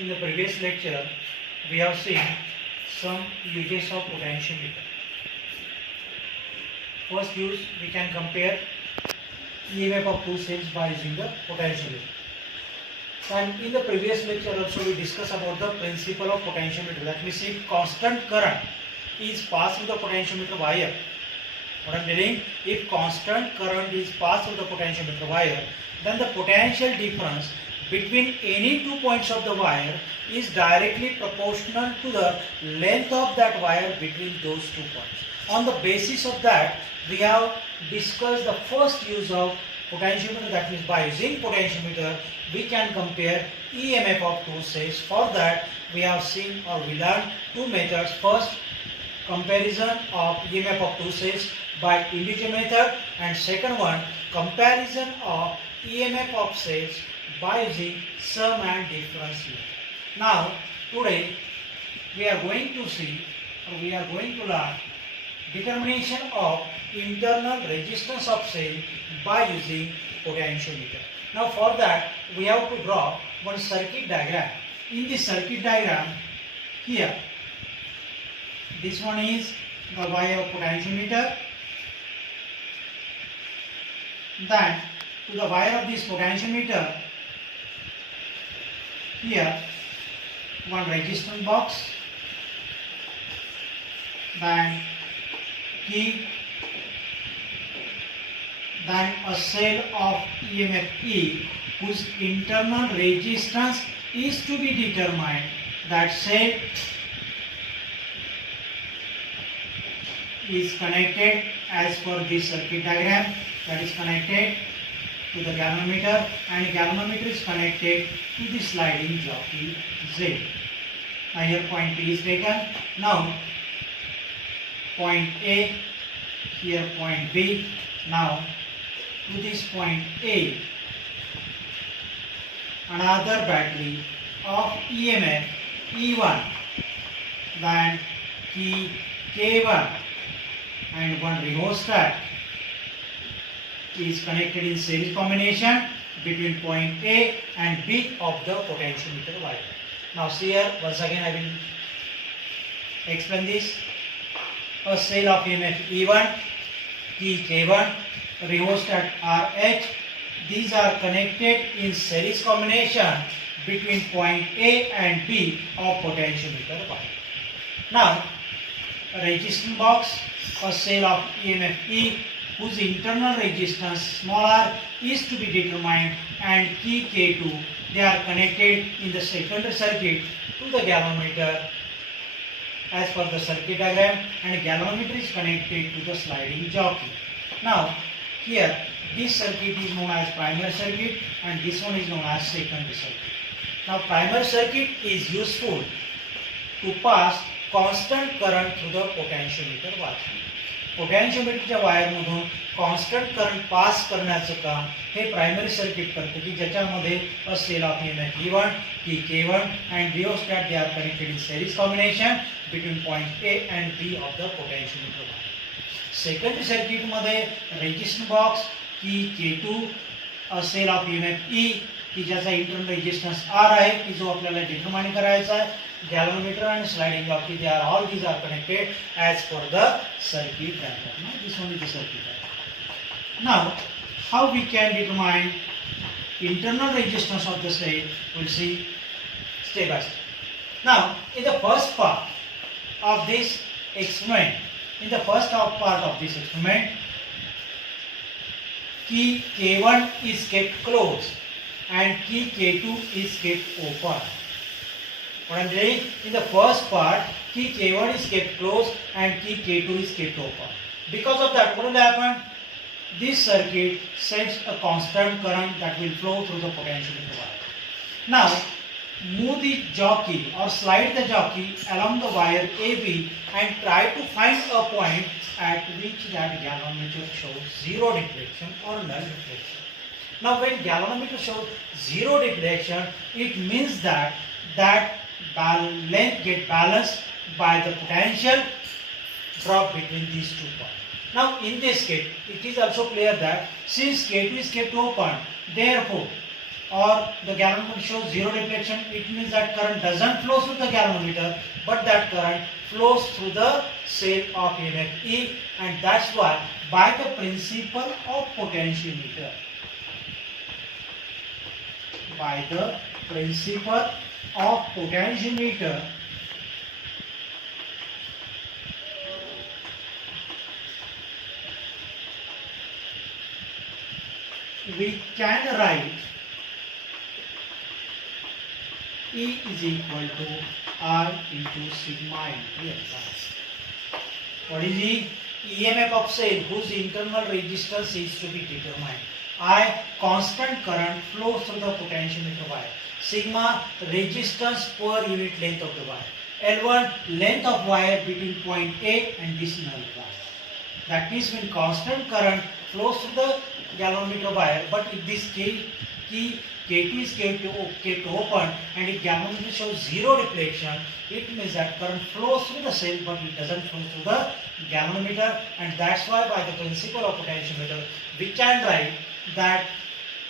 In the previous lecture, we have seen some uses of potentiometer. First use, we can compare EMF of two cells by using the potentiometer. And in the previous lecture also we discussed about the principle of potentiometer. That means if constant current is passed through the potentiometer wire, what I am telling, if constant current is passed through the potentiometer wire, then the potential difference between any 2 points of the wire is directly proportional to the length of that wire between those 2 points. On the basis of that, we have discussed the first use of potentiometer, that means by using potentiometer we can compare EMF of two cells. For that we have seen or we learned two methods. First, comparison of EMF of two cells by induction method, and second one, comparison of EMF of cells by using sum and difference method. Now today we are going to see, or we are going to learn determination of internal resistance of cell by using potentiometer. Now for that we have to draw one circuit diagram. In this circuit diagram, here this one is the wire of potentiometer, then to the wire of this potentiometer, here one resistance box, then key, then a cell of EMF E whose internal resistance is to be determined. That cell is connected as per this circuit diagram, that is connected to the galvanometer, and galvanometer is connected to the sliding jockey Z. Now here point P is taken. Now point A, here point B. Now to this point A, another battery of EMF E1, then key K1, and one rheostat is connected in series combination between point A and B of the potentiometer wire. Now see here, once again I will explain this. A cell of EMF E1, key K1, rheostat RH, these are connected in series combination between point A and B of potentiometer wire. Now a resistance box, a cell of EMF E whose internal resistance small r is to be determined, and key K2, they are connected in the secondary circuit to the galvanometer as per the circuit diagram, and galvanometer is connected to the sliding jockey. Now here this circuit is known as primary circuit and this one is known as secondary circuit. Now primary circuit is useful to pass constant current through the potentiometer wire. पोटॅन्शियोमीटरच्या वायरमधून constant current pass करण्याचं काम हे primary circuit करते, की ज्याच्यामध्ये अ cell of EMF E1, की K1 and rheostat, they are connected in series combination between point A and B of the potentiometer wire. Secondary circuit मध्ये resistance box, key K2, a cell of EMF E, की ज्याचा internal resistance R आहे, की जो आपल्याला determine करायचा आहे. Galvanometer and sliding jockey, they are all these are connected as per the circuit diagram. Now this one is the circuit diagram. Now how we can determine internal resistance of the cell, we'll see step by step. Now in the first part of this experiment, key K1 is kept closed and key K2 is kept open. What I am saying, in the first part, key K1 is kept closed and key K2 is kept open. Because of that, what will happen? This circuit sends a constant current that will flow through the potentiometer wire. Now, move the jockey or slide the jockey along the wire AB and try to find a point at which that galvanometer shows zero deflection or null deflection. Now, when galvanometer shows zero deflection, it means that length get balanced by the potential drop between these 2 points. Now in this case, it is also clear that since K2 is kept open, therefore or the galvanometer shows zero deflection, it means that current doesn't flow through the galvanometer, but that current flows through the cell of EMF E, and that's why by the principle of potentiometer, by the principle of potentiometer, we can write E is equal to I into sigma into L1. What is the EMF of cell whose internal resistance is to be determined? I, constant current flows through the potentiometer wire. Sigma, resistance per unit length of the wire. L1, length of wire between point A and this null wire. That means when constant current flows through the galvanometer wire, but if this key K2 is kept open and if galvanometer shows zero deflection, it means that current flows through the cell but it doesn't flow through the galvanometer, and that's why by the principle of potentiometer we can write that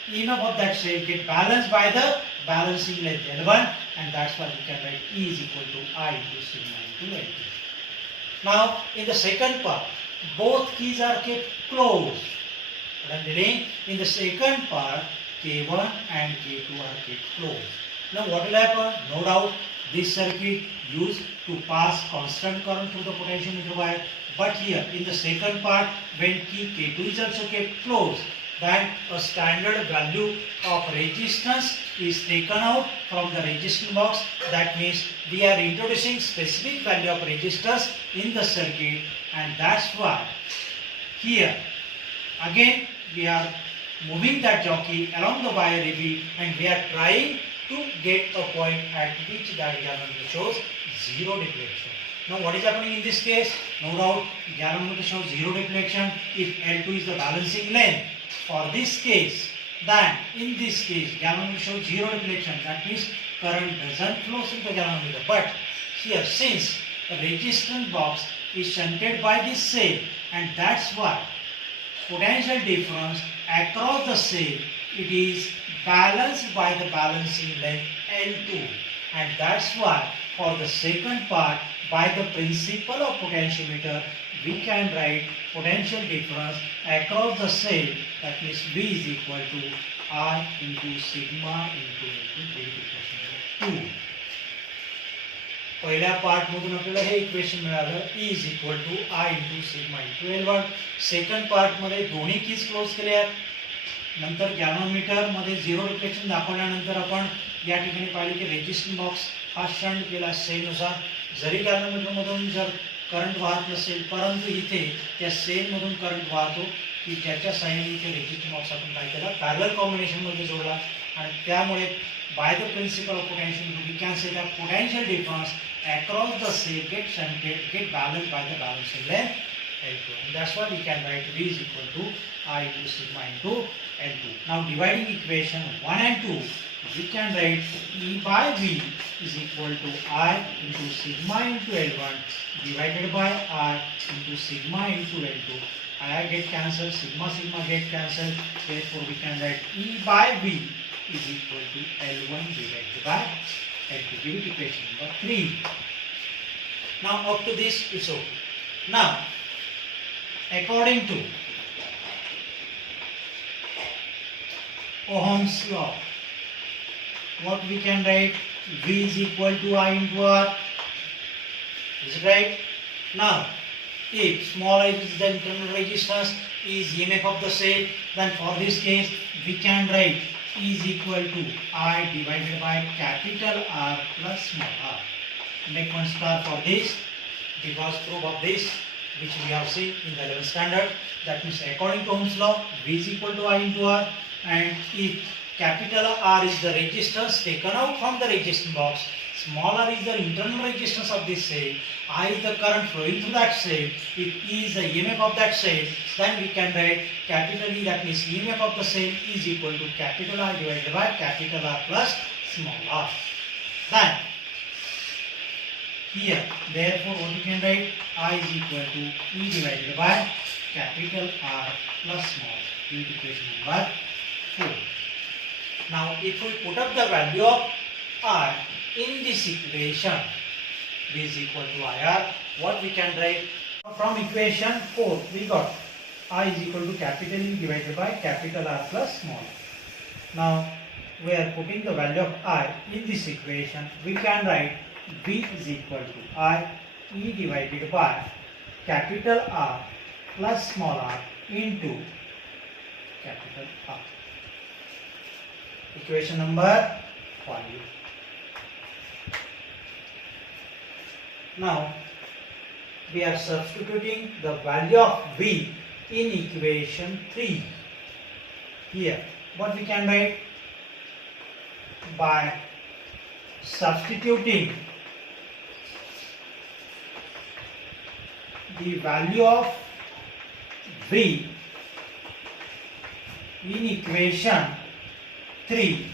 EMF of that cell get balanced by the balancing length L1, and that's why we can write E is equal to I into sigma into L2. Now in the second part, both keys are kept closed. What I am telling, in the second part, K1 and K2 are kept closed. Now what will happen? No doubt this circuit used to pass constant current through the potentiometer wire, but here in the second part, when key K2 is also kept closed, then a standard value of resistance is taken out from the resistance box. That means we are introducing specific value of resistance in the circuit, and that's why here again we are moving that jockey along the wire AB, and we are trying to get a point at which that galvanometer shows zero deflection. Now what is happening in this case? No doubt galvanometer shows zero deflection if L2 is the balancing length. For this case, then in this case galvanometer shows zero deflection. That means current doesn't flow through the galvanometer. But here, since the resistance box is shunted by this cell, and that's why potential difference across the cell, it is balanced by the balancing length L2, and that's why for the second part, by the principle of potentiometer, we can write potential difference across the cell, that means V is equal to I into sigma into 2. पहिल्या part मधून आपल्याला हे equation मिळालं, E is equal to I into sigma into L1. Second part मध्ये दोन्ही keys close केले आहेत. नंतर गॅल्व्हनोमीटर मध्ये झिरो रिफ्लेक्शन दाखवल्यानंतर आपण या ठिकाणी पाहिले की रेजिस्टन्स बॉक्स हा शंट केला सेलनुसार. जरी गॅल्व्हनोमीटर मधून जर करंट वाहत नसेल, परंतु इथे त्या सेल मधून करंट वाहतो की ज्याच्या सहाय्याने इथे रेजिस्टन्स बॉक्स आपण काय केला, पॅरलल कॉम्बिनेशन मध्ये जोडला, आणि त्यामुळे by the principle of potential we can say that potential difference across the cell get balanced by the balancing length L2, and that's why we can write V is equal to I into sigma into L2. Now dividing equation 1 and 2, we can write E by V is equal to I into sigma into L1 divided by I into sigma into L2. I get cancelled, sigma get cancelled, therefore we can write E by V is equal to L1 divided by L2. Give it equation number 3. Now up to this it's okay. Now according to Ohm's law, what we can write, V is equal to I into R. Is it right? Now if small I is the internal resistance, is EMF of the cell, then for this case we can write E is equal to I divided by capital R plus small r. Make one star for this, because proof of this which we have seen in the 11th standard. That means according to Ohm's law, V is equal to I into R, and if capital R is the resistance taken out from the resistance box, small r is the internal resistance of this cell, I is the current flowing through that cell, if E is the EMF of that cell, then we can write capital E, that means EMF of the cell is equal to capital R divided by capital R plus small r. Then here, therefore what you can write, I is equal to E divided by capital R plus small r. Equation number 4. Now if we put up the value of R in this equation, V is equal to IR, what we can write? From equation 4 we got I is equal to capital E divided by capital R plus small r. Now we are putting the value of I in this equation. We can write V is equal to I E divided by capital R plus small r into capital R. Equation number 5. Now we are substituting the value of V in equation 3. Here what we can write? By substituting the value of V in equation 3,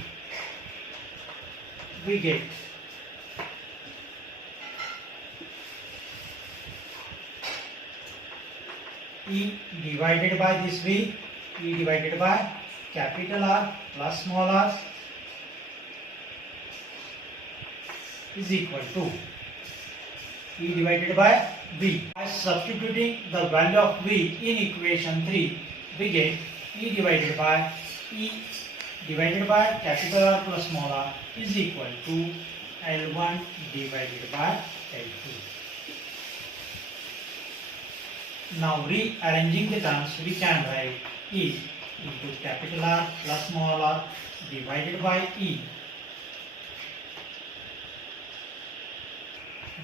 we get E divided by this V, E divided by capital R plus small r is equal to E divided by V. By substituting the value of V in equation 3, we get E divided by E divided by capital R plus small r is equal to L1 divided by L2. Now rearranging the terms, we can write E into capital R plus small r divided by E.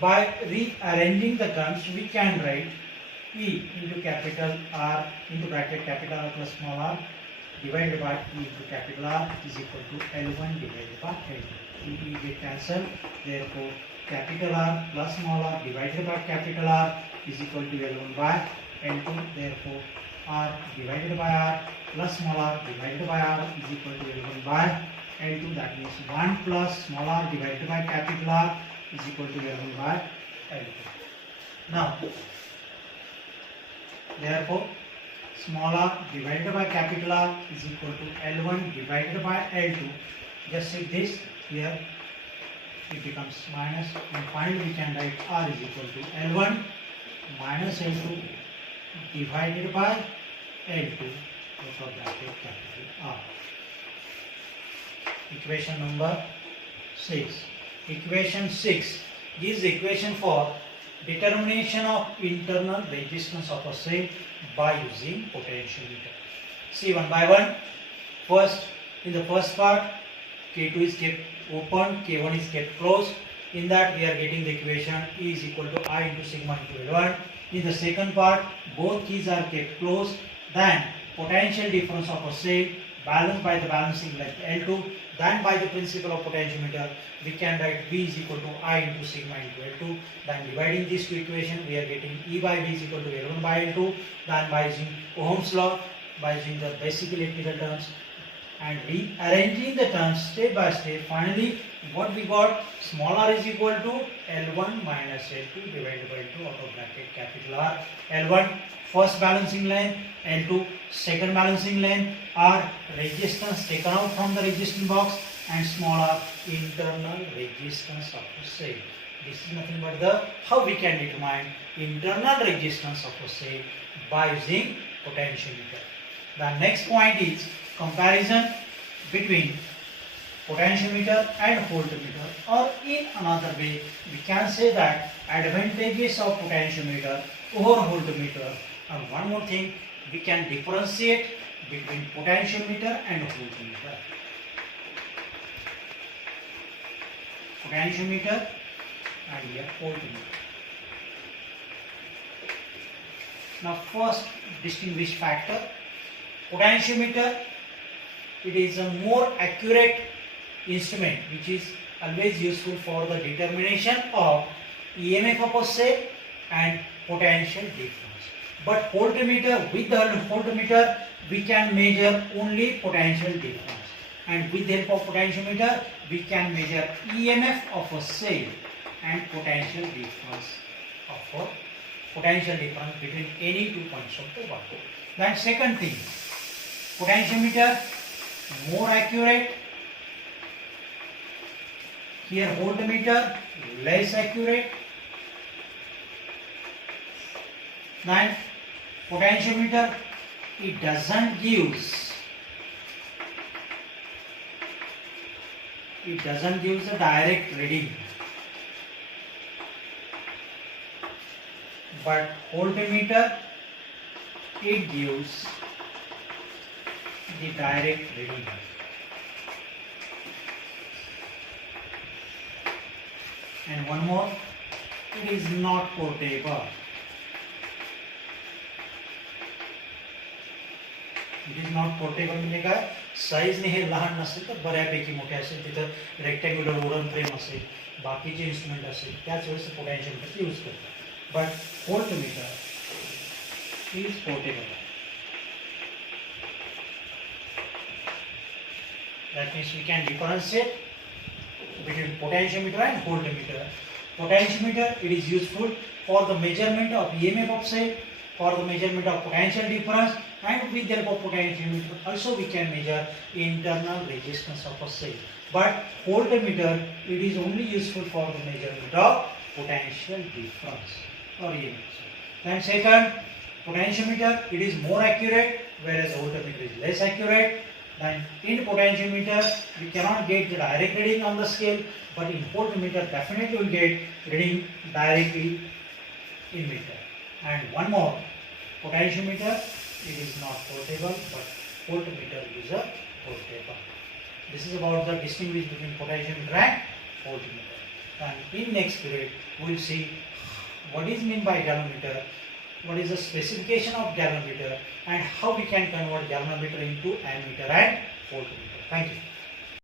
By rearranging the terms, we can write E into capital R into bracket capital R plus small r divided by E into capital R is equal to L1 divided by L2. E get cancelled. Therefore, capital R plus small r divided by capital R is equal to L1 by L2. Therefore, R divided by R plus small r divided by R is equal to L1 by L2. That means 1 plus small r divided by capital R is equal to L1 by L2. Now, therefore, small r divided by capital R is equal to L1 divided by L2. Just take this here, it becomes minus, and finally we can write R is equal to L1 minus L2 divided by L2 out of bracket capital R. Equation number 6. Equation 6 gives equation for determination of internal resistance of a cell by using potentiometer. See one by one. First, in the first part, K2 is kept open, K1 is kept closed. In that we are getting the equation E is equal to I into sigma into L1. In the second part, both keys are kept closed. Then potential difference of a cell balanced by the balancing length L2. Then by the principle of potentiometer, we can write V is equal to I into sigma into L2. Then dividing these two equations, we are getting E by V is equal to L1 by L2. Then by using Ohm's law, by using the basic electrical terms, and rearranging the terms step by step, finally what we got, small r is equal to L1 minus L2 divided by 2 out of bracket capital R. L1 first balancing line, L2 second balancing line, R resistance taken out from the resistance box, and small r internal resistance of the cell. This is nothing but the how we can determine internal resistance of a cell by using potentiometer. The next point is comparison between potentiometer and voltmeter, or in another way we can say that advantages of potentiometer over voltmeter. And one more thing, we can differentiate between potentiometer and voltmeter. Potentiometer and here voltmeter. Now first distinguished factor, potentiometer, it is a more accurate instrument which is always useful for the determination of EMF of a cell and potential difference. But voltmeter, with the voltmeter we can measure only potential difference, and with the help of potentiometer we can measure EMF of a cell and potential difference between any 2 points of the wire. Then second thing, potentiometer more accurate Here voltmeter less accurate than potentiometer. It doesn't give the direct reading, but voltmeter it gives the direct reading. And one more, it is not portable. It is not portable म्हणजे काय, साईजने हे लहान नसेल तर बऱ्यापैकी मोठे असेल, तिथं rectangular wooden frame असेल, बाकीचे इन्स्ट्रुमेंट असेल, त्याच वेळेस पोटॅन्शियोमीटर यूज करतात. But voltmeter is portable. That means we can differentiate between potentiometer and voltmeter. Potentiometer, it is useful for the measurement of EMF of cell, for the measurement of potential difference, and with the help of potentiometer also we can measure internal resistance of a cell. But voltmeter, it is only useful for the measurement of potential difference or EMF. Then second, potentiometer, it is more accurate, whereas voltmeter is less accurate. And in potentiometer, we cannot get the direct reading on the scale, but in voltmeter, definitely we will get reading directly in meter. And one more, potentiometer, it is not portable, but voltmeter is a portable. This is about the distinguish between potentiometer and voltmeter. And in next period, we will see what is meant by galvanometer, what is the specification of galvanometer, and how we can convert galvanometer into ammeter and voltmeter. Thank you.